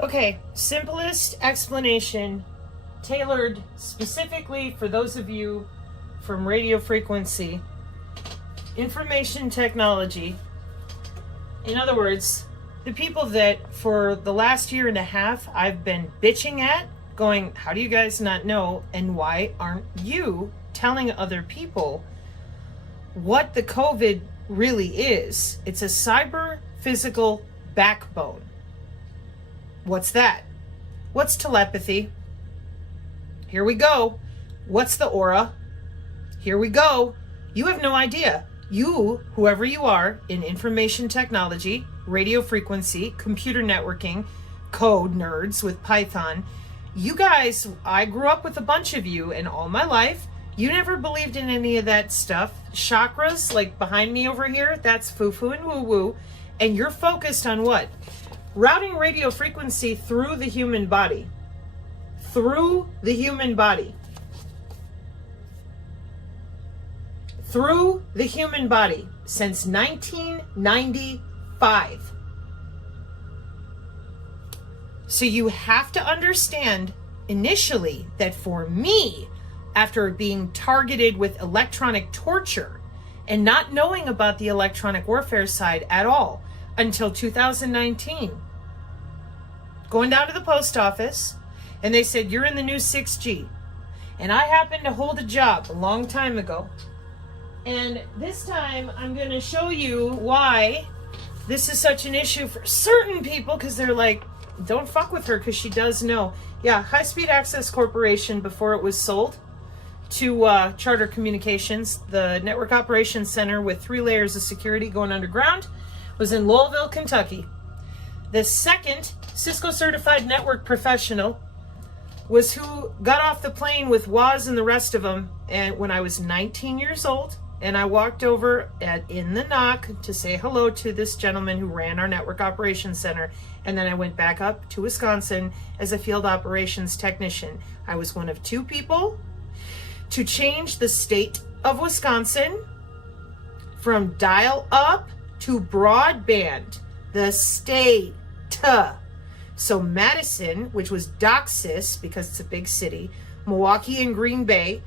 Okay, simplest explanation, tailored specifically for those of you from radio frequency, information technology. In other words, the people that for the last year and a half I've been bitching at, going, how do you guys not know, and why aren't you telling other people what the COVID really is? It's a cyber physical backbone. What's that? What's telepathy? Here we go. What's the aura? Here we go. You have no idea. You, whoever you are, in information technology, radio frequency, computer networking, code nerds with Python, you guys, I grew up with a bunch of you, and all my life, you never believed in any of that stuff. Chakras, like behind me over here, that's foo-foo and woo-woo. And you're focused on what? Routing radio frequency through the human body. Through the human body. Through the human body since 1995. So you have to understand initially that for me, after being targeted with electronic torture and not knowing about the electronic warfare side at all until 2019, going down to the post office, and they said, you're in the new 6G. And I happened to hold a job a long time ago. And this time, I'm going to show you why this is such an issue for certain people, because they're like, don't fuck with her because she does know. Yeah, High Speed Access Corporation, before it was sold to Charter Communications, the Network Operations Center with 3 layers of security going underground, was in Louisville, Kentucky. The second Cisco certified network professional was who got off the plane with Woz and the rest of them, and when I was 19 years old, and I walked over in the knock to say hello to this gentleman who ran our network operations center, and then I went back up to Wisconsin as a field operations technician. I was one of 2 people to change the state of Wisconsin from dial-up to broadband. The state. So Madison, which was DOCSIS, because it's a big city, Milwaukee and Green Bay,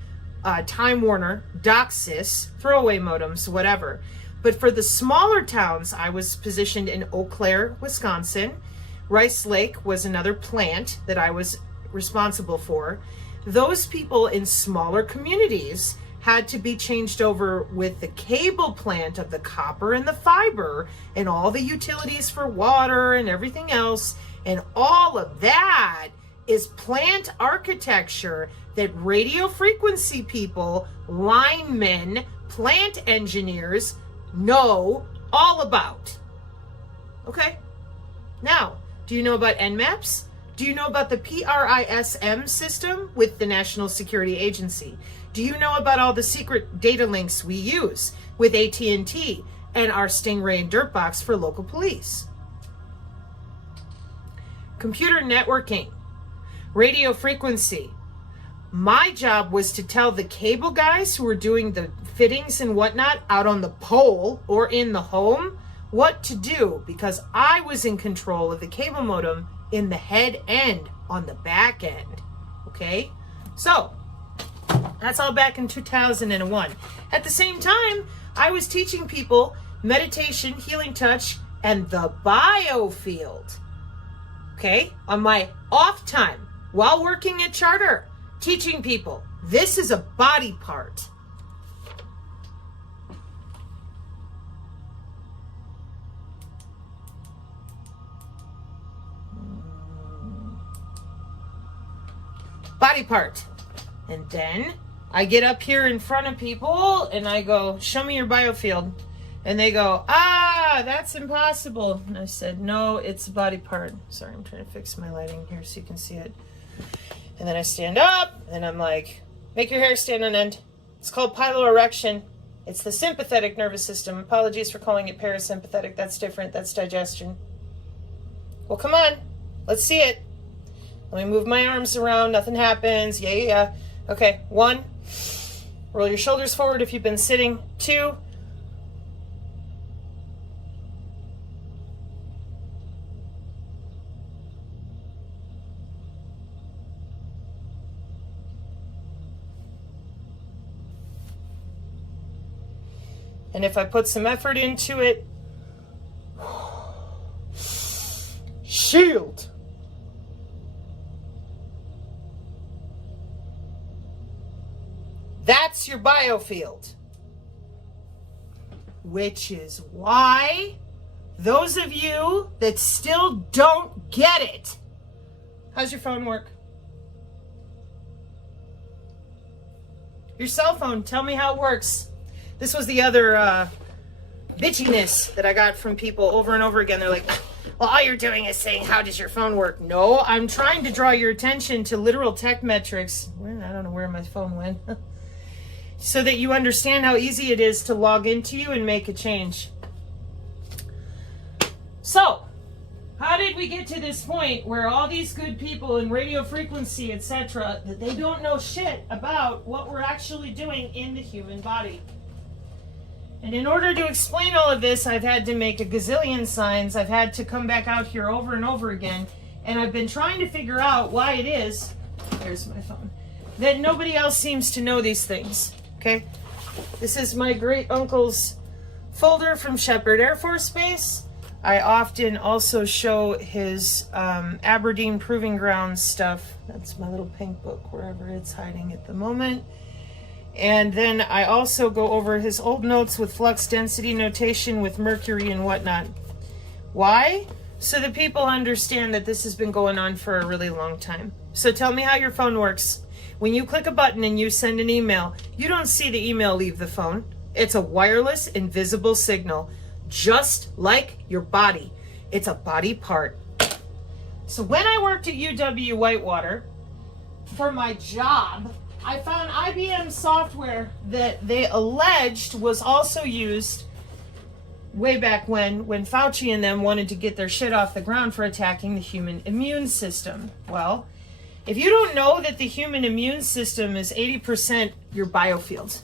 Time Warner, DOCSIS, throwaway modems, whatever. But for the smaller towns, I was positioned in Eau Claire, Wisconsin. Rice Lake was another plant that I was responsible for. Those people in smaller communities had to be changed over with the cable plant of the copper and the fiber and all the utilities for water and everything else. And all of that is plant architecture that radio frequency people, linemen, plant engineers know all about. Okay? Now, do you know about NMAPs? Do you know about the PRISM system with the National Security Agency? Do you know about all the secret data links we use with AT&T and our Stingray and Dirtbox for local police? Computer networking, radio frequency. My job was to tell the cable guys who were doing the fittings and whatnot out on the pole or in the home what to do, because I was in control of the cable modem in the head end on the back end. Okay? So, that's all back in 2001. At the same time, I was teaching people meditation, healing touch, and the biofield. Okay? On my off time, while working at Charter, teaching people. This is a body part. Body part. And then I get up here in front of people and I go, show me your biofield. And they go, that's impossible. And I said, no, it's a body part. Sorry, I'm trying to fix my lighting here so you can see it. And then I stand up and I'm like, make your hair stand on end. It's called piloerection. It's the sympathetic nervous system. Apologies for calling it parasympathetic. That's different. That's digestion. Well, come on. Let's see it. Let me move my arms around. Nothing happens. Yeah. Okay. 1, roll your shoulders forward if you've been sitting. 2, And if I put some effort into it, shield. That's your biofield. Which is why those of you that still don't get it. How's your phone work? Your cell phone, tell me how it works. This was the other bitchiness that I got from people over and over again. They're like, well, all you're doing is saying, how does your phone work? No, I'm trying to draw your attention to literal tech metrics. Well, I don't know where my phone went. So that you understand how easy it is to log into you and make a change. So, how did we get to this point where all these good people in radio frequency, etc., that they don't know shit about what we're actually doing in the human body? And in order to explain all of this, I've had to make a gazillion signs. I've had to come back out here over and over again. And I've been trying to figure out why it is, there's my phone, that nobody else seems to know these things. Okay? This is my great uncle's folder from Shepherd Air Force Base. I often also show his Aberdeen Proving Grounds stuff. That's my little pink book, wherever it's hiding at the moment. And then I also go over his old notes with flux density notation with mercury and whatnot. Why? So that people understand that this has been going on for a really long time. So tell me how your phone works. When you click a button and you send an email, you don't see the email leave the phone. It's a wireless, invisible signal, just like your body. It's a body part. So when I worked at UW Whitewater, for my job, I found IBM software that they alleged was also used way back when Fauci and them wanted to get their shit off the ground for attacking the human immune system. Well, if you don't know that the human immune system is 80% your biofield,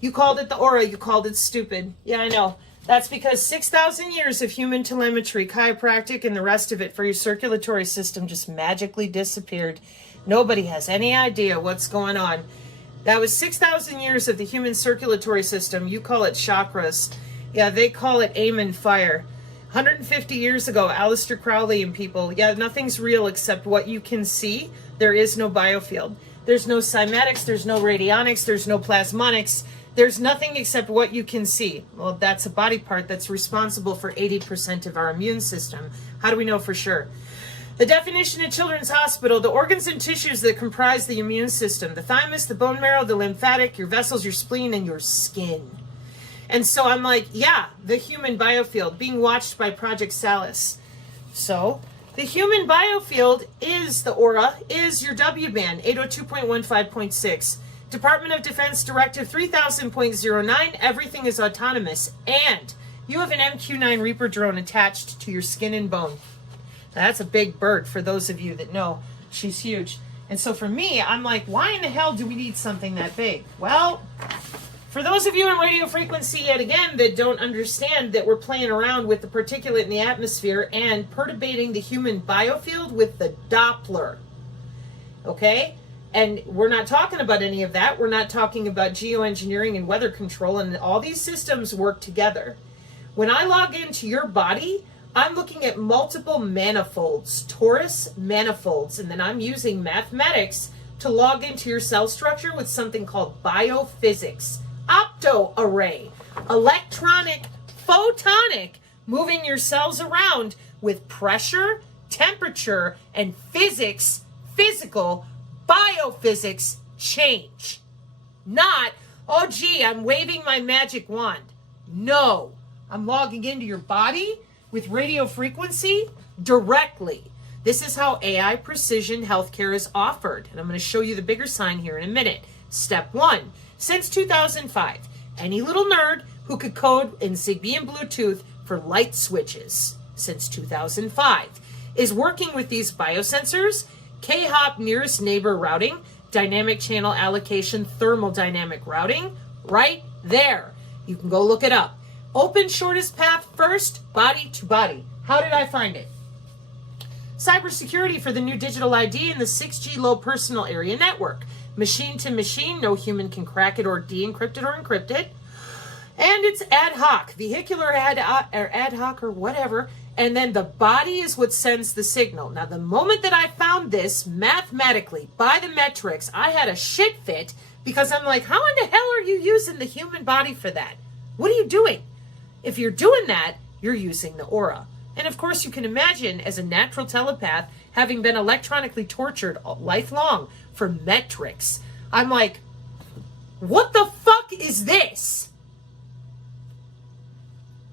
you called it the aura, you called it stupid. Yeah, I know. That's because 6,000 years of human telemetry, chiropractic, and the rest of it for your circulatory system just magically disappeared. Nobody has any idea what's going on. That was 6,000 years of the human circulatory system. You call it chakras. Yeah, they call it aim and fire. 150 years ago, Aleister Crowley and people, yeah, nothing's real except what you can see. There is no biofield. There's no cymatics, there's no radionics, there's no plasmonics. There's nothing except what you can see. Well, that's a body part that's responsible for 80% of our immune system. How do we know for sure? The definition at Children's Hospital, the organs and tissues that comprise the immune system, the thymus, the bone marrow, the lymphatic, your vessels, your spleen, and your skin. And so I'm like, yeah, the human biofield being watched by Project Salus. So the human biofield is the aura, is your W band, 802.15.6. Department of Defense Directive 3000.09, everything is autonomous. And you have an MQ-9 Reaper drone attached to your skin and bone. That's a big bird for those of you that know. She's huge. And so for me, I'm like, why in the hell do we need something that big? Well, for those of you in radio frequency, yet again, that don't understand that we're playing around with the particulate in the atmosphere and perturbating the human biofield with the Doppler. Okay? And we're not talking about any of that. We're not talking about geoengineering and weather control, and all these systems work together. When I log into your body, I'm looking at multiple manifolds, torus manifolds, and then I'm using mathematics to log into your cell structure with something called biophysics, opto-array, electronic, photonic, moving your cells around with pressure, temperature, and physics, physical, biophysics change. Not, oh gee, I'm waving my magic wand. No, I'm logging into your body with radio frequency directly. This is how AI precision healthcare is offered. And I'm going to show you the bigger sign here in a minute. Step 1. Since 2005, any little nerd who could code in Zigbee and Bluetooth for light switches since 2005 is working with these biosensors, K-hop nearest neighbor routing, dynamic channel allocation, thermodynamic routing, right there. You can go look it up. Open shortest path first, body to body. How did I find it? Cybersecurity for the new digital ID and the 6G low personal area network. Machine to machine, no human can crack it or de-encrypt it or encrypt it. And it's ad hoc, vehicular ad hoc or whatever. And then the body is what sends the signal. Now, the moment that I found this mathematically by the metrics, I had a shit fit because I'm like, how in the hell are you using the human body for that? What are you doing? If you're doing that, you're using the aura. And of course, you can imagine as a natural telepath, having been electronically tortured lifelong for metrics, I'm like, what the fuck is this?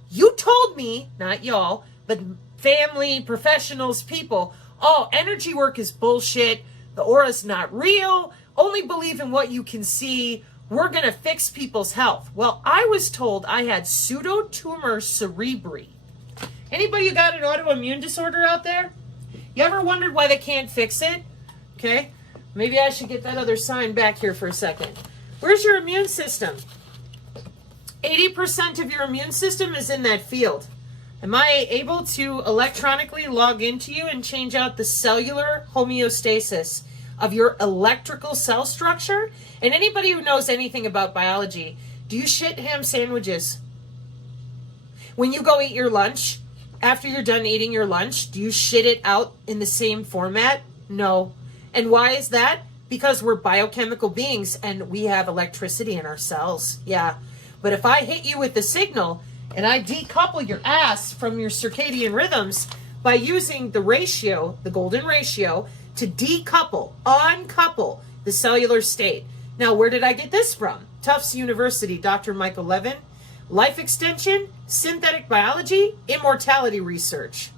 You told me, not y'all, but family, professionals, people, oh, energy work is bullshit. The aura's not real. Only believe in what you can see. We're going to fix people's health. Well, I was told I had pseudotumor cerebri. Anybody who got an autoimmune disorder out there? You ever wondered why they can't fix it? Okay, maybe I should get that other sign back here for a second. Where's your immune system? 80% of your immune system is in that field. Am I able to electronically log into you and change out the cellular homeostasis of your electrical cell structure? And anybody who knows anything about biology, do you shit ham sandwiches? When you go eat your lunch, after you're done eating your lunch, do you shit it out in the same format? No. And why is that? Because we're biochemical beings and we have electricity in our cells. Yeah. But if I hit you with the signal and I decouple your ass from your circadian rhythms by using the ratio, the golden ratio, to decouple, uncouple the cellular state. Now, where did I get this from? Tufts University, Dr. Michael Levin. Life extension, synthetic biology, immortality research.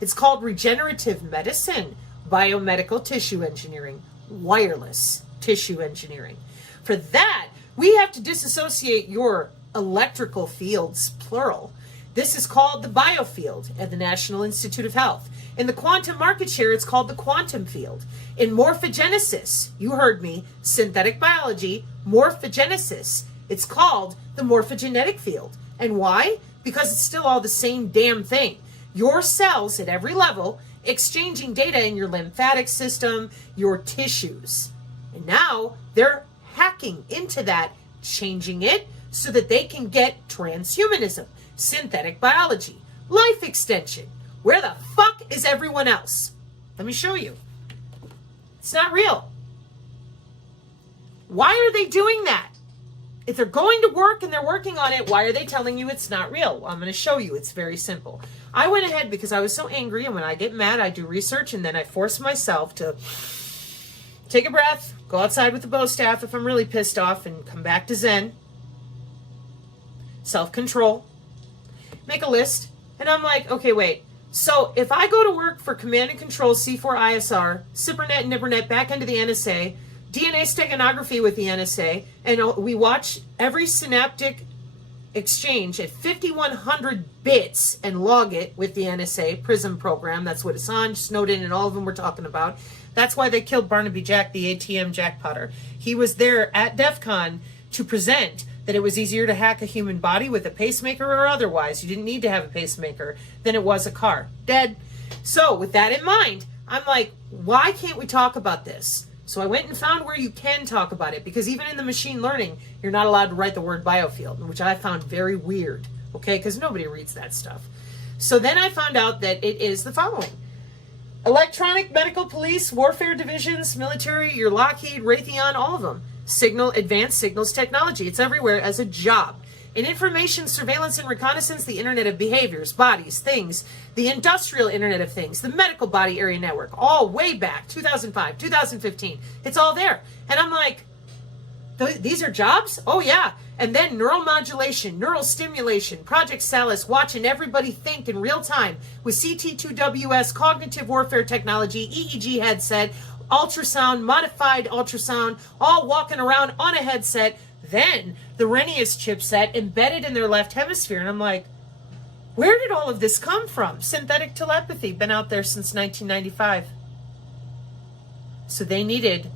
It's called regenerative medicine, biomedical tissue engineering, wireless tissue engineering. For that, we have to disassociate your electrical fields, plural. This is called the biofield at the National Institute of Health. In the quantum market share, it's called the quantum field. In morphogenesis, you heard me, synthetic biology, morphogenesis, it's called the morphogenetic field. And why? Because it's still all the same damn thing. Your cells at every level exchanging data in your lymphatic system, your tissues. And now they're hacking into that, changing it so that they can get transhumanism, synthetic biology, life extension. Where the fuck is everyone else? Let me show you. It's not real. Why are they doing that? If they're going to work and they're working on it, why are they telling you it's not real? Well, I'm going to show you. It's very simple. I went ahead because I was so angry, and when I get mad, I do research, and then I force myself to take a breath, go outside with the bow staff if I'm really pissed off, and come back to Zen. Self-control. Make a list. And I'm like, okay, wait. So if I go to work for Command and Control C4ISR, SIPRNet, NIBRNet, back into the NSA, DNA steganography with the NSA, and we watch every synaptic exchange at 5,100 bits and log it with the NSA PRISM program. That's what Assange, Snowden, and all of them were talking about. That's why they killed Barnaby Jack, the ATM jackpotter. He was there at DEF CON to present that it was easier to hack a human body with a pacemaker or otherwise. You didn't need to have a pacemaker than it was a car. Dead. So with that in mind, I'm like, why can't we talk about this? So I went and found where you can talk about it, because even in the machine learning, you're not allowed to write the word biofield, which I found very weird, okay, because nobody reads that stuff. So then I found out that it is the following. Electronic, medical, police, warfare divisions, military, your Lockheed, Raytheon, all of them. Advanced signals technology. It's everywhere as a job. In information, surveillance, and reconnaissance, the Internet of Behaviors, Bodies, Things, the Industrial Internet of Things, the Medical Body Area Network, all way back, 2005, 2015. It's all there. And I'm like, these are jobs? Oh, yeah. And then neuromodulation, neural stimulation, Project Salus, watching everybody think in real time with CT2WS, cognitive warfare technology, EEG headset, ultrasound, modified ultrasound, all walking around on a headset. Then the Renius chipset embedded in their left hemisphere. And I'm like, where did all of this come from? Synthetic telepathy, been out there since 1995. So they needed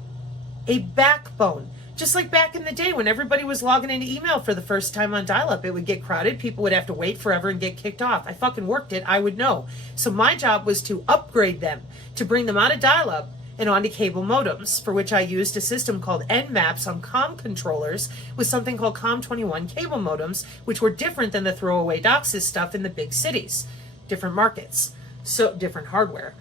a backbone. Just like back in the day when everybody was logging into email for the first time on dial-up, it would get crowded. People would have to wait forever and get kicked off. I fucking worked it. I would know. So my job was to upgrade them, to bring them out of dial-up and onto cable modems, for which I used a system called NMAPs on COM controllers with something called COM21 cable modems, which were different than the throwaway DOCSIS stuff in the big cities. Different markets, so different hardware,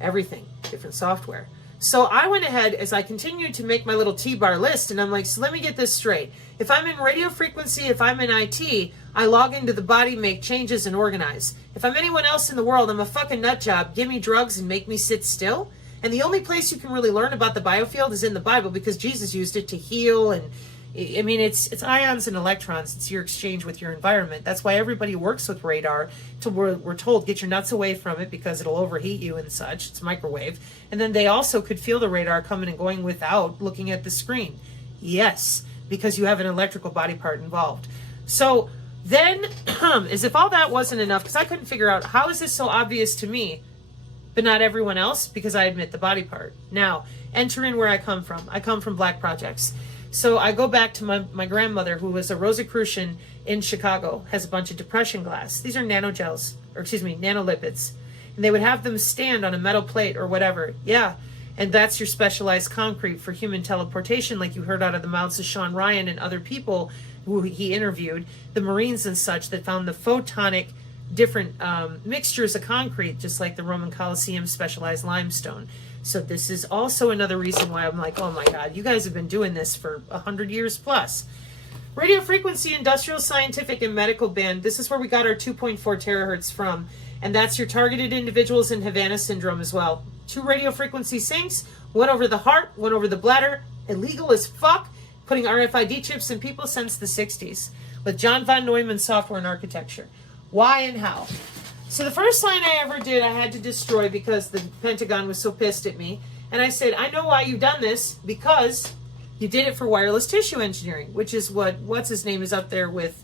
everything, different software. So I went ahead as I continued to make my little T-bar list, and I'm like, so let me get this straight. If I'm in radio frequency, if I'm in IT, I log into the body, make changes, and organize. If I'm anyone else in the world, I'm a fucking nut job. Give me drugs and make me sit still. And the only place you can really learn about the biofield is in the Bible, because Jesus used it to heal. And I mean, it's ions and electrons. It's your exchange with your environment. That's why everybody works with radar. We're told, get your nuts away from it because it'll overheat you and such. It's microwave. And then they also could feel the radar coming and going without looking at the screen. Yes, because you have an electrical body part involved. So then, as if all that wasn't enough, because I couldn't figure out, how is this so obvious to me, but not everyone else? Because I admit the body part. Now, enter in where I come from. I come from Black Projects. So I go back to my grandmother, who was a Rosicrucian in Chicago, has a bunch of depression glass. These are nanolipids. And they would have them stand on a metal plate or whatever. Yeah. And that's your specialized concrete for human teleportation, like you heard out of the mouths of Sean Ryan and other people who he interviewed, the Marines and such, that found the photonic different mixtures of concrete, just like the Roman Colosseum specialized limestone. So this is also another reason why I'm like, oh my God, you guys have been doing this for 100 years plus. Radio frequency, industrial, scientific, and medical band. This is where we got our 2.4 terahertz from. And that's your targeted individuals in Havana syndrome as well. 2 radio frequency sinks, one over the heart, one over the bladder. Illegal as fuck, putting RFID chips in people since the 60s. With John von Neumann software and architecture. Why and how? So the first line I ever did, I had to destroy because the Pentagon was so pissed at me. And I said, I know why you've done this, because you did it for wireless tissue engineering, which is what's his name is up there with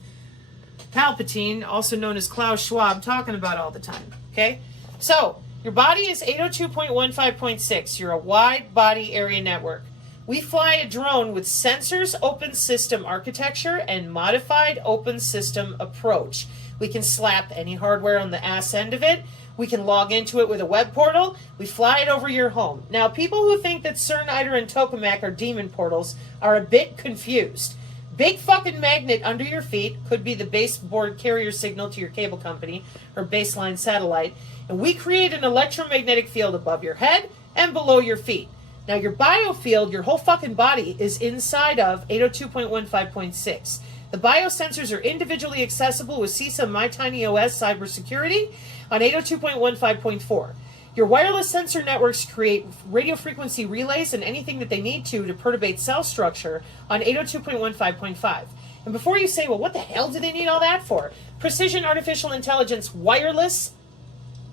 Palpatine, also known as Klaus Schwab, talking about all the time. Okay? So, your body is 802.15.6. You're a wide body area network. We fly a drone with sensors, open system architecture, and modified open system approach. We can slap any hardware on the ass end of it. We can log into it with a web portal. We fly it over your home. Now, people who think that CERN, ITER, and Tokamak are demon portals are a bit confused. Big fucking magnet under your feet could be the baseboard carrier signal to your cable company or baseline satellite. And we create an electromagnetic field above your head and below your feet. Now, your biofield, your whole fucking body, is inside of 802.15.6. The biosensors are individually accessible with CISA MyTinyOS cybersecurity on 802.15.4. Your wireless sensor networks create radio frequency relays and anything that they need to perturbate cell structure on 802.15.5. And before you say, well, what the hell do they need all that for? Precision artificial intelligence, wireless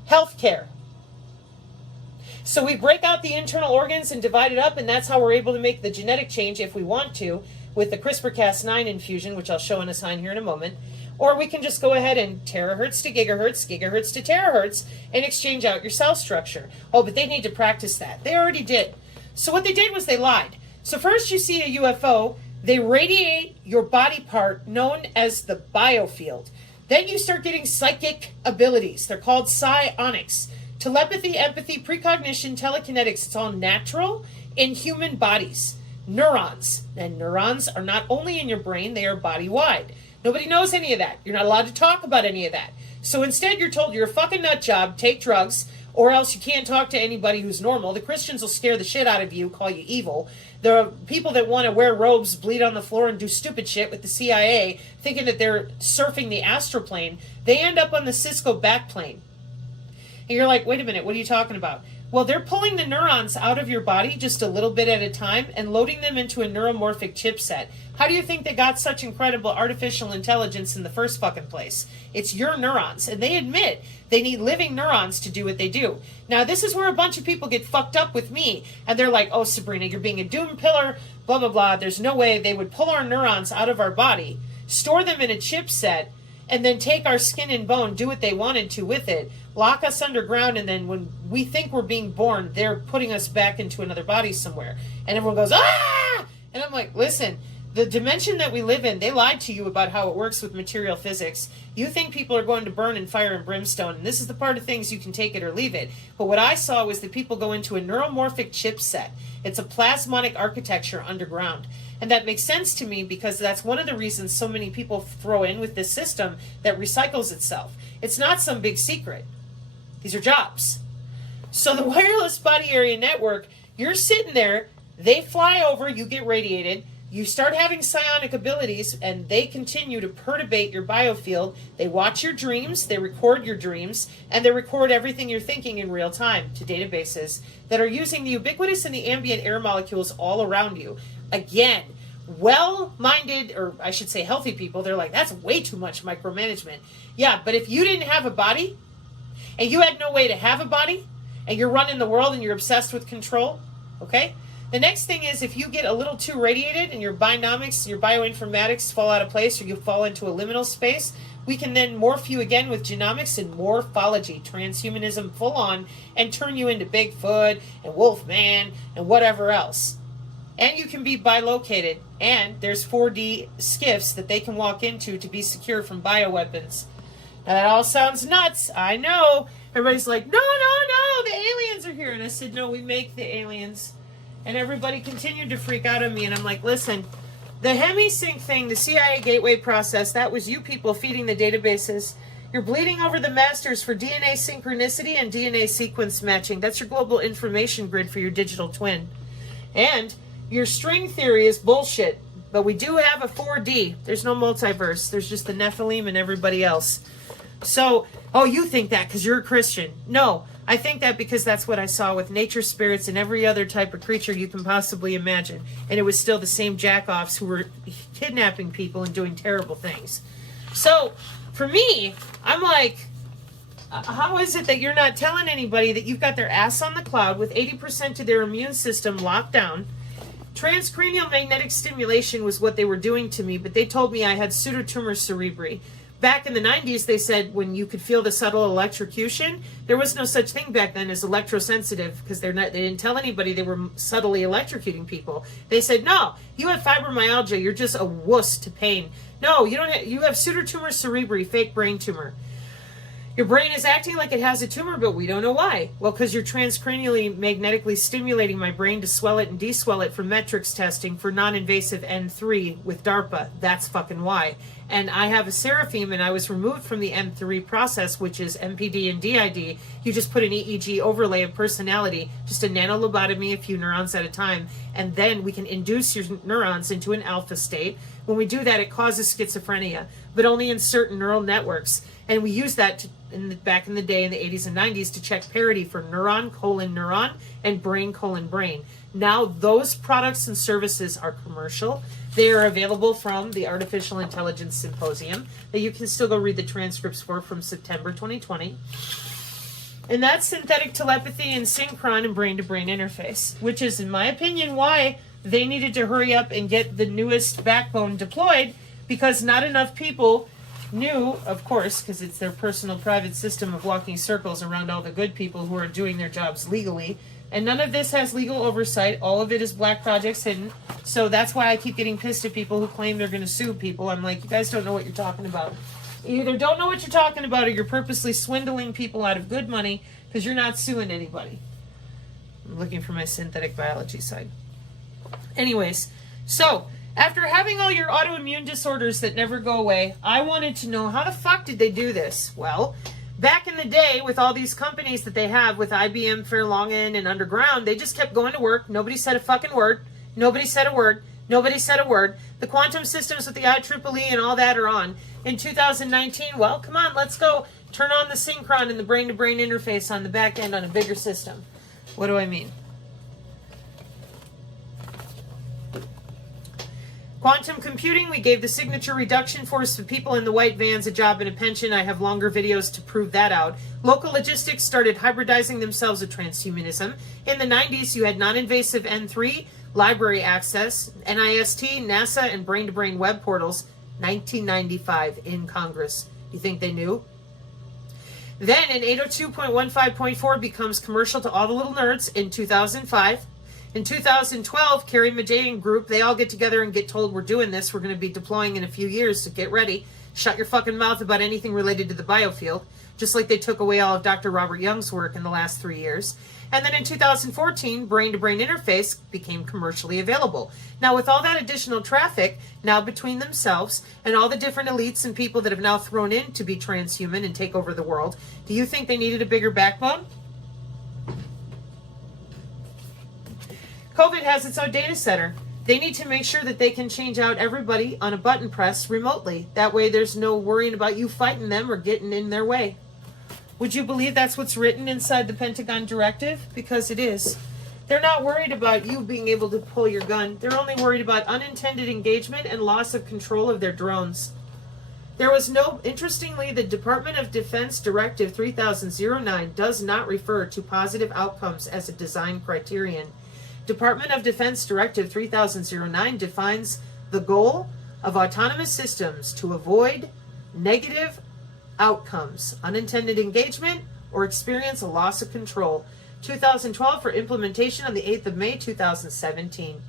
healthcare. So we break out the internal organs and divide it up, and that's how we're able to make the genetic change if we want to with the CRISPR-Cas9 infusion, which I'll show in a sign here in a moment. Or we can just go ahead and terahertz to gigahertz, gigahertz to terahertz, and exchange out your cell structure. Oh, but they need to practice that. They already did. So what they did was they lied. So first you see a UFO, they radiate your body part known as the biofield. Then you start getting psychic abilities. They're called psionics. Telepathy, empathy, precognition, telekinetics. It's all natural in human bodies. Neurons. And neurons are not only in your brain, they are body-wide. Nobody knows any of that. You're not allowed to talk about any of that. So instead you're told you're a fucking nut job, take drugs, or else you can't talk to anybody who's normal. The Christians will scare the shit out of you, call you evil. There are people that want to wear robes, bleed on the floor, and do stupid shit with the CIA, thinking that they're surfing the astral plane. They end up on the Cisco backplane. And you're like, wait a minute, what are you talking about? Well, they're pulling the neurons out of your body just a little bit at a time and loading them into a neuromorphic chipset. How do you think they got such incredible artificial intelligence in the first fucking place? It's your neurons. And they admit they need living neurons to do what they do. Now, this is where a bunch of people get fucked up with me. And they're like, oh, Sabrina, you're being a doom pillar, blah, blah, blah. There's no way they would pull our neurons out of our body, store them in a chipset, and then take our skin and bone, do what they wanted to with it, lock us underground, and then when we think we're being born, they're putting us back into another body somewhere. And everyone goes, ah! And I'm like, listen, The dimension that we live in, they lied to you about how it works with material physics. You think people are going to burn in fire and brimstone, and this is the part of things you can take it or leave it. But what I saw was that people go into a neuromorphic chipset. It's a plasmonic architecture underground. And that makes sense to me because that's one of the reasons so many people throw in with this system that recycles itself. It's not some big secret. These are jobs. So the wireless body area network, you're sitting there, they fly over, you get radiated, you start having psionic abilities, and they continue to perturbate your biofield. They watch your dreams, they record your dreams, and they record everything you're thinking in real time to databases that are using the ubiquitous and the ambient air molecules all around you. Again, well-minded, or I should say healthy people, they're like, that's way too much micromanagement. Yeah, but if you didn't have a body, and you had no way to have a body, and you're running the world and you're obsessed with control, okay? The next thing is if you get a little too radiated and your bionomics, your bioinformatics fall out of place or you fall into a liminal space, we can then morph you again with genomics and morphology, transhumanism full on, and turn you into Bigfoot and Wolfman and whatever else. And you can be bilocated, and there's 4D skiffs that they can walk into to be secure from bioweapons. Now that all sounds nuts, I know. Everybody's like, no, the aliens are here. And I said, no, we make the aliens. And everybody continued to freak out on me. And I'm like, listen, the hemisync thing, the CIA gateway process, that was you people feeding the databases. You're bleeding over the masters for DNA synchronicity and DNA sequence matching. That's your global information grid for your digital twin. And your string theory is bullshit. But we do have a 4D. There's no multiverse. There's just the Nephilim and everybody else. So, oh, you think that because you're a Christian. No, I think that because that's what I saw with nature spirits and every other type of creature you can possibly imagine. And it was still the same jack-offs who were kidnapping people and doing terrible things. So, for me, I'm like, how is it that you're not telling anybody that you've got their ass on the cloud with 80% of their immune system locked down? Transcranial magnetic stimulation was what they were doing to me, but they told me I had pseudotumor cerebri. Back in the 90s, they said when you could feel the subtle electrocution, there was no such thing back then as electrosensitive because they didn't tell anybody they were subtly electrocuting people. They said, no, you have fibromyalgia, you're just a wuss to pain. No, you don't. You have pseudotumor cerebri, fake brain tumor. Your brain is acting like it has a tumor, but we don't know why. Well, because you're transcranially magnetically stimulating my brain to swell it and deswell it for metrics testing for non-invasive N3 with DARPA. That's fucking why. And I have a seraphim, and I was removed from the N3 process, which is MPD and DID. You just put an EEG overlay of personality, just a nanolobotomy, a few neurons at a time, and then we can induce your neurons into an alpha state. When we do that, it causes schizophrenia, but only in certain neural networks. And we use that back in the day in the 80s and 90s to check parity for neuron, neuron, and brain, brain. Now those products and services are commercial. They are available from the Artificial Intelligence Symposium that you can still go read the transcripts for from September 2020. And that's synthetic telepathy and synchron and brain-to-brain interface, which is, in my opinion, why they needed to hurry up and get the newest backbone deployed, because not enough people knew, of course, because it's their personal private system of walking circles around all the good people who are doing their jobs legally. And none of this has legal oversight. All of it is black projects hidden. So that's why I keep getting pissed at people who claim they're going to sue people. I'm like, you guys don't know what you're talking about. You either don't know what you're talking about or you're purposely swindling people out of good money because you're not suing anybody. I'm looking for my synthetic biology side. Anyways, so after having all your autoimmune disorders that never go away, I wanted to know how the fuck did they do this? Well, back in the day with all these companies that they have with IBM, Fairlongen, and Underground, they just kept going to work. Nobody said a fucking word. Nobody said a word. Nobody said a word. The quantum systems with the IEEE and all that are on. In 2019, well, come on, let's go. Turn on the synchron and the brain-to-brain interface on the back end on a bigger system. What do I mean? Quantum computing, we gave the signature reduction force to people in the white vans a job and a pension. I have longer videos to prove that out. Local logistics started hybridizing themselves with transhumanism. In the 90s, you had non-invasive N3, library access, NIST, NASA, and brain-to-brain web portals. 1995 in Congress. You think they knew? Then in 802.15.4 becomes commercial to all the little nerds in 2005. In 2012, Carrie Madej group, they all get together and get told, we're doing this. We're going to be deploying in a few years, so get ready. Shut your fucking mouth about anything related to the biofield, just like they took away all of Dr. Robert Young's work in the last 3 years. And then in 2014, brain-to-brain interface became commercially available. Now, with all that additional traffic now between themselves and all the different elites and people that have now thrown in to be transhuman and take over the world, do you think they needed a bigger backbone? COVID has its own data center. They need to make sure that they can change out everybody on a button press remotely. That way there's no worrying about you fighting them or getting in their way. Would you believe that's what's written inside the Pentagon directive? Because it is. They're not worried about you being able to pull your gun. They're only worried about unintended engagement and loss of control of their drones. There was no, interestingly, the Department of Defense Directive 3009 does not refer to positive outcomes as a design criterion. Department of Defense Directive 3009 defines the goal of autonomous systems to avoid negative outcomes, unintended engagement, or experience a loss of control. 2012 for implementation on the 8th of May 2017.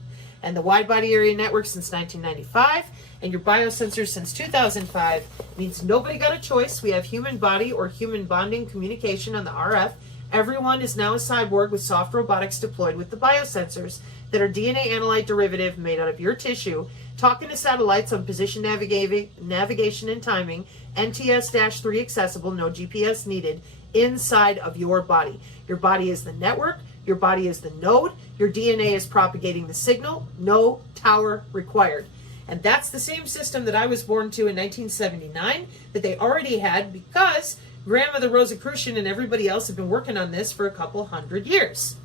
And the wide body area network since 1995 and your biosensors since 2005 means nobody got a choice. We have human body or human bonding communication on the RF. Everyone is now a cyborg with soft robotics deployed with the biosensors that are DNA analyte derivative made out of your tissue, talking to satellites on position navigation and timing, NTS-3 accessible, no GPS needed, inside of your body. Your body is the network, your body is the node, your DNA is propagating the signal, no tower required. And that's the same system that I was born to in 1979 that they already had because Grandmother Rosicrucian and everybody else have been working on this for a couple hundred years.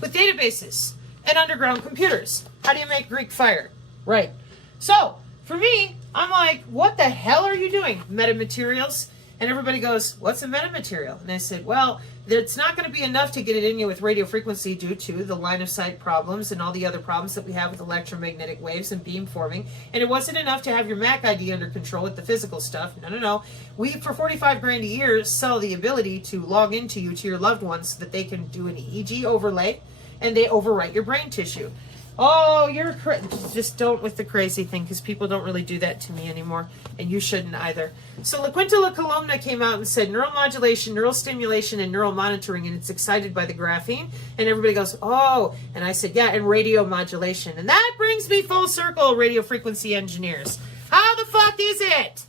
With databases and underground computers, how do you make Greek fire? Right. So, for me, I'm like, what the hell are you doing? Metamaterials? And everybody goes, what's a metamaterial? And I said, well, it's not going to be enough to get it in you with radio frequency due to the line of sight problems and all the other problems that we have with electromagnetic waves and beamforming. And it wasn't enough to have your MAC ID under control with the physical stuff. No. We, for 45 grand a year, sell the ability to log into you to your loved ones so that they can do an EEG overlay and they overwrite your brain tissue. Oh, you're just don't with the crazy thing because people don't really do that to me anymore, and you shouldn't either. So La Quinta La Columna came out and said neuromodulation, neural stimulation, and neural monitoring, and it's excited by the graphene. And everybody goes, oh, and I said, yeah, and radio modulation. And that brings me full circle, radio frequency engineers. How the fuck is it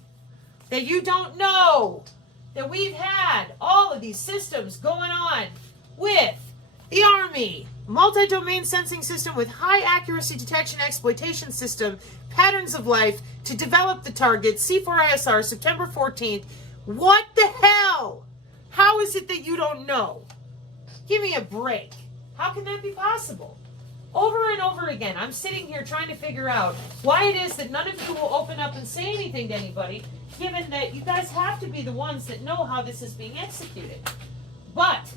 that you don't know that we've had all of these systems going on with the Army, multi-domain sensing system with high accuracy detection exploitation system, patterns of life to develop the target, C4ISR, September 14th. What the hell? How is it that you don't know? Give me a break. How can that be possible? Over and over again, I'm sitting here trying to figure out why it is that none of you will open up and say anything to anybody, given that you guys have to be the ones that know how this is being executed. But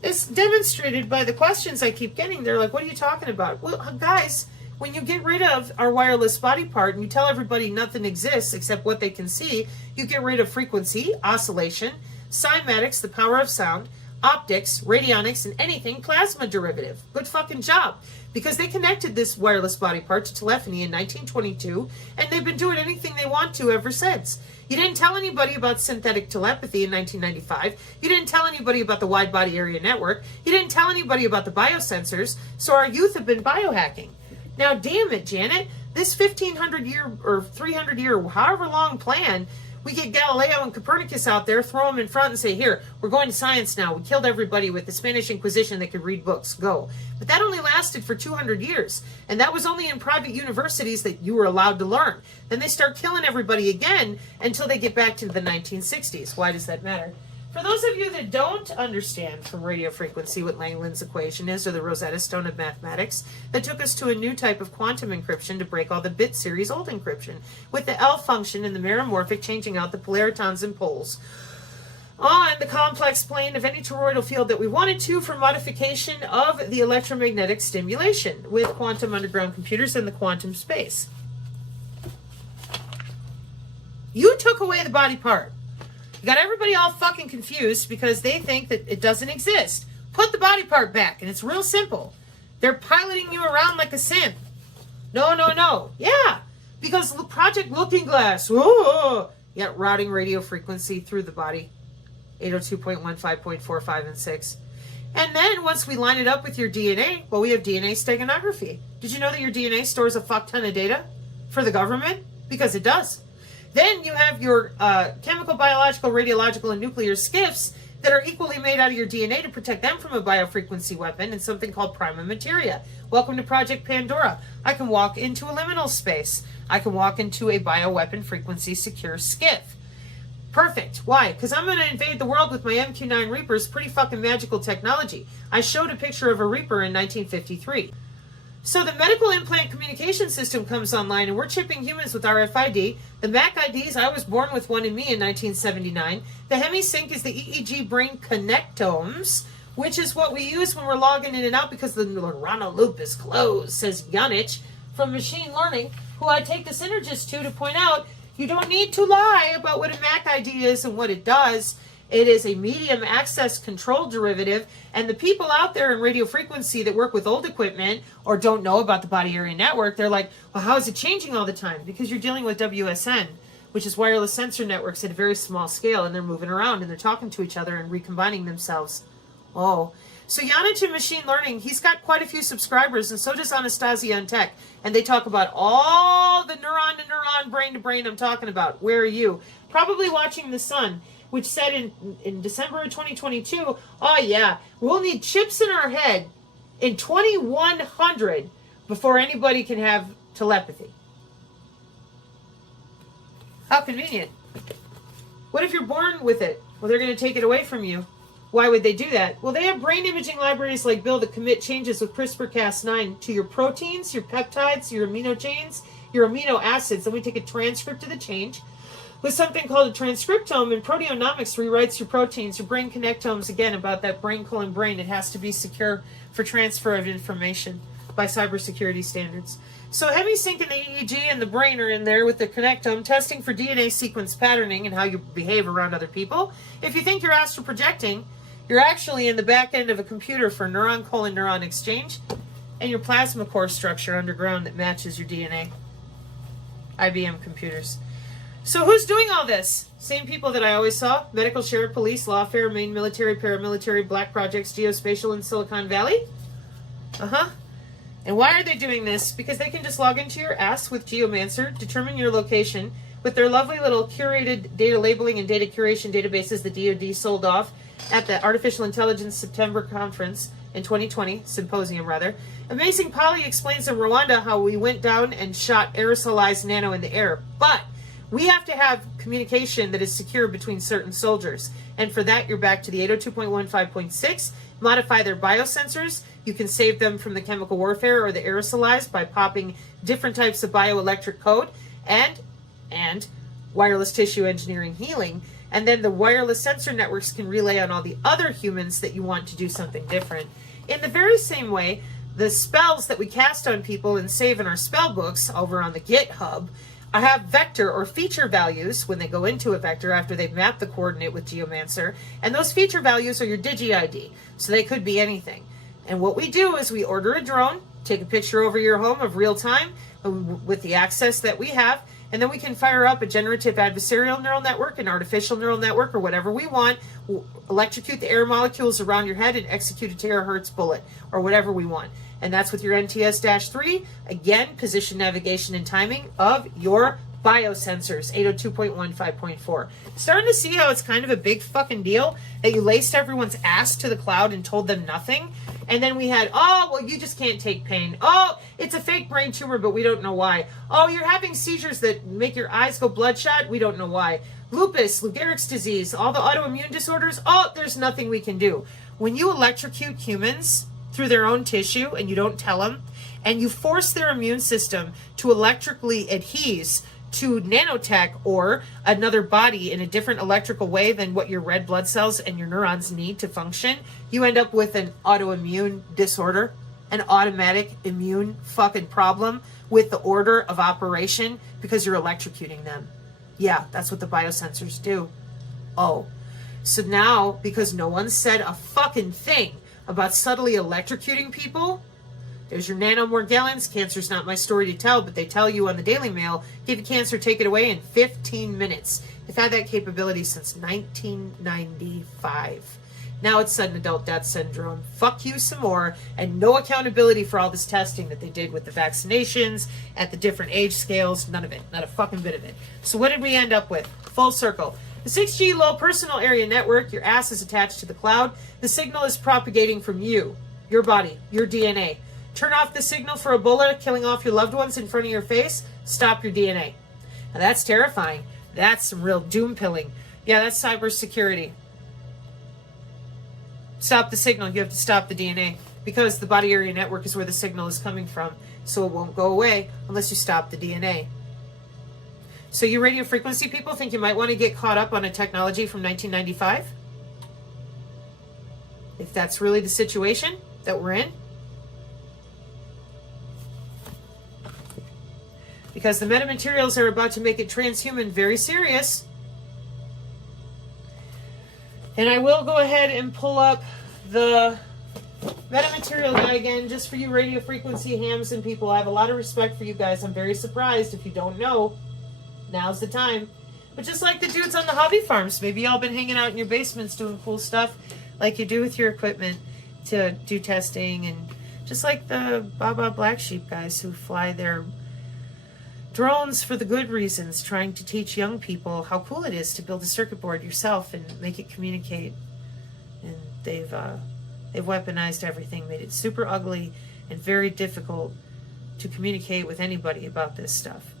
it's demonstrated by the questions I keep getting. They're like, what are you talking about? Well, guys, when you get rid of our wireless body part and you tell everybody nothing exists except what they can see, you get rid of frequency, oscillation, cymatics, the power of sound, optics, radionics, and anything plasma derivative. Good fucking job. Because they connected this wireless body part to telephony in 1922, and they've been doing anything they want to ever since. You didn't tell anybody about synthetic telepathy in 1995. You didn't tell anybody about the wide body area network. You didn't tell anybody about the biosensors, so our youth have been biohacking. Now, damn it, Janet, this 1,500 year or 300 year, however long plan, we get Galileo and Copernicus out there, throw them in front and say, here, we're going to science now. We killed everybody with the Spanish Inquisition that could read books. Go. But that only lasted for 200 years. And that was only in private universities that you were allowed to learn. Then they start killing everybody again until they get back to the 1960s. Why does that matter? For those of you that don't understand from radio frequency what Langland's equation is, or the Rosetta Stone of mathematics, that took us to a new type of quantum encryption to break all the bit series old encryption, with the L function and the meromorphic changing out the polaritons and poles on the complex plane of any toroidal field that we wanted to for modification of the electromagnetic stimulation with quantum underground computers in the quantum space. You took away the body part. You got everybody all fucking confused because they think that it doesn't exist. Put the body part back. And it's real simple. They're piloting you around like a sim. No, no, no. Yeah. Because Project Looking Glass. Whoa. Yeah, routing radio frequency through the body. 802.15.45 and 6. And then once we line it up with your DNA, well, we have DNA steganography. Did you know that your DNA stores a fuck ton of data for the government? Because it does. Then you have your chemical, biological, radiological, and nuclear skiffs that are equally made out of your DNA to protect them from a biofrequency weapon and something called prima materia. Welcome to Project Pandora. I can walk into a liminal space. I can walk into a bioweapon frequency secure skiff. Perfect. Why? Because I'm going to invade the world with my MQ-9 Reapers, pretty fucking magical technology. I showed a picture of a Reaper in 1953. So the medical implant communication system comes online, and we're chipping humans with RFID. The MAC IDs, I was born with one in me in 1979. The HemiSync is the EEG brain connectomes, which is what we use when we're logging in and out because the neuronal loop is closed, says Janich from Machine Learning, who I take the synergist to point out you don't need to lie about what a MAC ID is and what it does. It is a medium access control derivative, and the people out there in radio frequency that work with old equipment or don't know about the body area network, they're like, well, how is it changing all the time? Because you're dealing with WSN, which is wireless sensor networks at a very small scale, and they're moving around and they're talking to each other and recombining themselves. Oh, so Janich in Machine Learning, he's got quite a few subscribers, and so does Anastasia on Tech. And they talk about all the neuron to neuron, brain to brain I'm talking about. Where are you? Probably watching The Sun, which said in December of 2022, oh yeah, we'll need chips in our head in 2100 before anybody can have telepathy. How convenient. What if you're born with it? Well, they're going to take it away from you. Why would they do that? Well, they have brain imaging libraries like Bill that commit changes with CRISPR-Cas9 to your proteins, your peptides, your amino chains, your amino acids. Then we take a transcript of the change with something called a transcriptome, and proteomics rewrites your proteins, your brain connectomes, again, about that brain colon brain. It has to be secure for transfer of information by cybersecurity standards. So HemiSync and the EEG and the brain are in there with the connectome, testing for DNA sequence patterning and how you behave around other people. If you think you're astral projecting, you're actually in the back end of a computer for neuron-colon-neuron exchange and your plasma core structure underground that matches your DNA. IBM computers. So who's doing all this? Same people that I always saw. Medical, sheriff, police, lawfare, Maine military, paramilitary, black projects, geospatial in Silicon Valley. And why are they doing this? Because they can just log into your ass with Geomancer, determine your location with their lovely little curated data labeling and data curation databases the DoD sold off at the Artificial Intelligence September conference in 2020, symposium rather. Amazing Polly explains in Rwanda how we went down and shot aerosolized nano in the air. But we have to have communication that is secure between certain soldiers. And for that, you're back to the 802.15.6. Modify their biosensors. You can save them from the chemical warfare or the aerosolized by popping different types of bioelectric code and wireless tissue engineering healing. And then the wireless sensor networks can relay on all the other humans that you want to do something different. In the very same way, the spells that we cast on people and save in our spell books over on the GitHub have vector or feature values when they go into a vector after they've mapped the coordinate with Geomancer. And those feature values are your Digi-ID. So they could be anything. And what we do is we order a drone, take a picture over your home of real time with the access that we have, and then we can fire up a generative adversarial neural network, an artificial neural network, or whatever we want. We'll electrocute the air molecules around your head and execute a terahertz bullet, or whatever we want. And that's with your NTS-3. Again, position, navigation, and timing of your biosensors, 802.15.4. Starting to see how it's kind of a big fucking deal that you laced everyone's ass to the cloud and told them nothing. And then we had, oh, well, you just can't take pain. Oh, it's a fake brain tumor, but we don't know why. Oh, you're having seizures that make your eyes go bloodshot. We don't know why. Lupus, Lou Gehrig's disease, all the autoimmune disorders. Oh, there's nothing we can do. When you electrocute humans through their own tissue and you don't tell them, and you force their immune system to electrically adhese to nanotech or another body in a different electrical way than what your red blood cells and your neurons need to function, you end up with an autoimmune disorder, an automatic immune fucking problem with the order of operation because you're electrocuting them. Yeah, that's what the biosensors do. Oh, so now because no one said a fucking thing about subtly electrocuting people. There's your nanomorgellons. Cancer's not my story to tell, but they tell you on the Daily Mail, give you cancer, take it away in 15 minutes. They've had that capability since 1995. Now it's sudden adult death syndrome. Fuck you some more, and no accountability for all this testing that they did with the vaccinations at the different age scales. None of it. Not a fucking bit of it. So what did we end up with? Full circle. The 6G low personal area network, your ass is attached to the cloud. The signal is propagating from you, your body, your DNA. Turn off the signal for Ebola killing off your loved ones in front of your face. Stop your DNA. Now that's terrifying. That's some real doom pilling. Yeah, that's cybersecurity. Stop the signal. You have to stop the DNA because the body area network is where the signal is coming from. So it won't go away unless you stop the DNA. So you radio frequency people think you might want to get caught up on a technology from 1995? If that's really the situation that we're in? Because the metamaterials are about to make it transhuman very serious. And I will go ahead and pull up the metamaterial guy again, just for you radio frequency hams and people. I have a lot of respect for you guys. I'm very surprised if you don't know. Now's the time. But just like the dudes on the hobby farms, maybe y'all been hanging out in your basements doing cool stuff like you do with your equipment to do testing. And just like the Baba Black Sheep guys who fly their drones for the good reasons, trying to teach young people how cool it is to build a circuit board yourself and make it communicate. And they've weaponized everything, made it super ugly and very difficult to communicate with anybody about this stuff.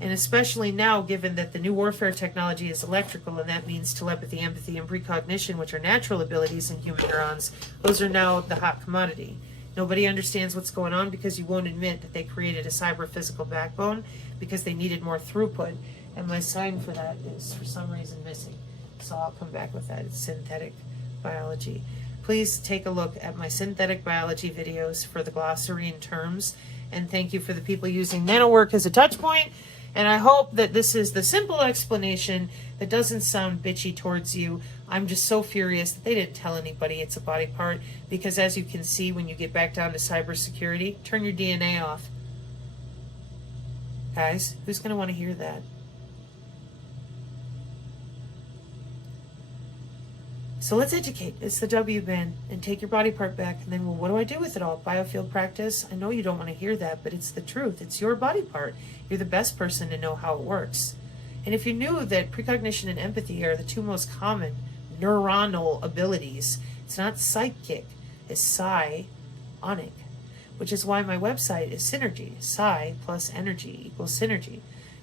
And especially now, given that the new warfare technology is electrical, and that means telepathy, empathy, and precognition, which are natural abilities in human neurons, those are now the hot commodity. Nobody understands what's going on because you won't admit that they created a cyber-physical backbone because they needed more throughput. And my sign for that is, for some reason, missing. So I'll come back with that. It's synthetic biology. Please take a look at my synthetic biology videos for the glossary and terms. And thank you for the people using NanoWork as a touch point. And I hope that this is the simple explanation that doesn't sound bitchy towards you. I'm just so furious that they didn't tell anybody it's a body part, because as you can see, when you get back down to cybersecurity, turn your DNA off. Guys, who's going to want to hear that? So let's educate. It's the W band, and take your body part back. And then, well, what do I do with it all? Biofield practice? I know you don't want to hear that, but it's the truth. It's your body part. You're the best person to know how it works. And if you knew that precognition and empathy are the two most common neuronal abilities, it's not psychic, it's psionic, which is why my website is Psinergy. Psi plus energy equals synergy,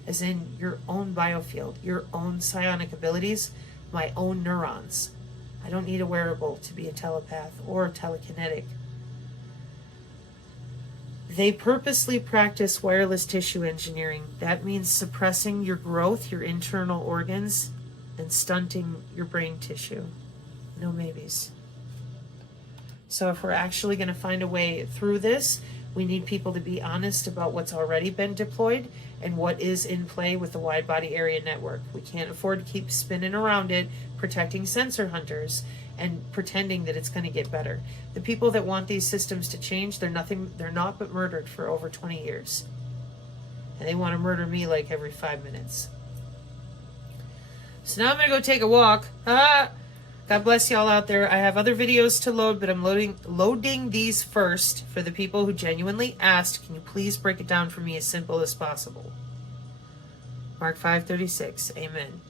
as in your own biofield, your own psionic abilities, my own neurons. I don't need a wearable to be a telepath or telekinetic. They purposely practice wireless tissue engineering. That means suppressing your growth, your internal organs, and stunting your brain tissue. No maybes. So if we're actually going to find a way through this, we need people to be honest about what's already been deployed and what is in play with the wide body area network. We can't afford to keep spinning around it, protecting sensor hunters and pretending that it's going to get better. The people that want these systems to change, they're not but murdered for over 20 years. And they want to murder me like every 5 minutes. So now I'm going to go take a walk. God bless y'all out there. I have other videos to load, but I'm loading these first for the people who genuinely asked, can you please break it down for me as simple as possible? Mark 5:36. Amen.